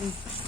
嗯。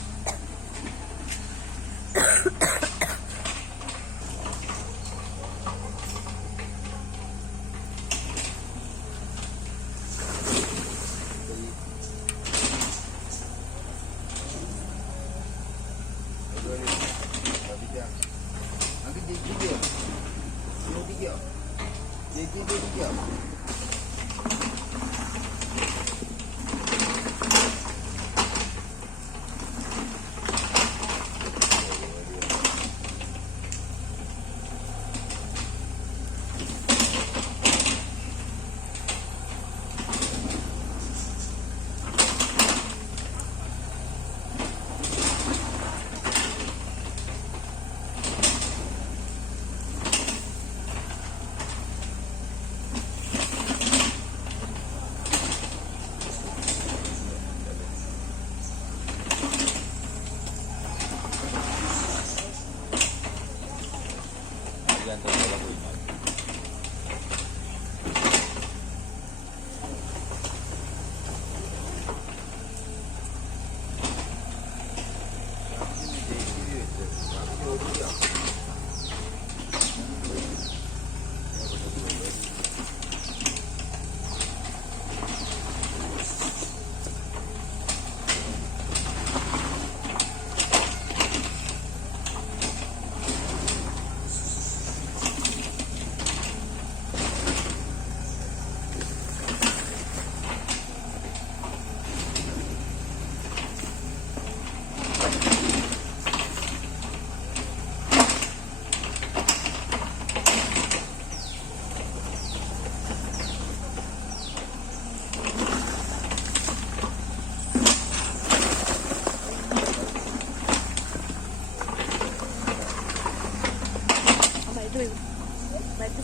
देखिए देखिए Ama ito eh. Ba ito?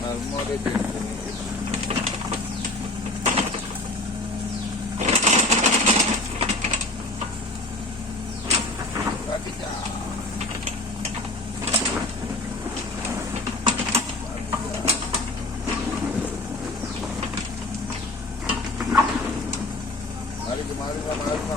Malmore din. മാറുക മാറുക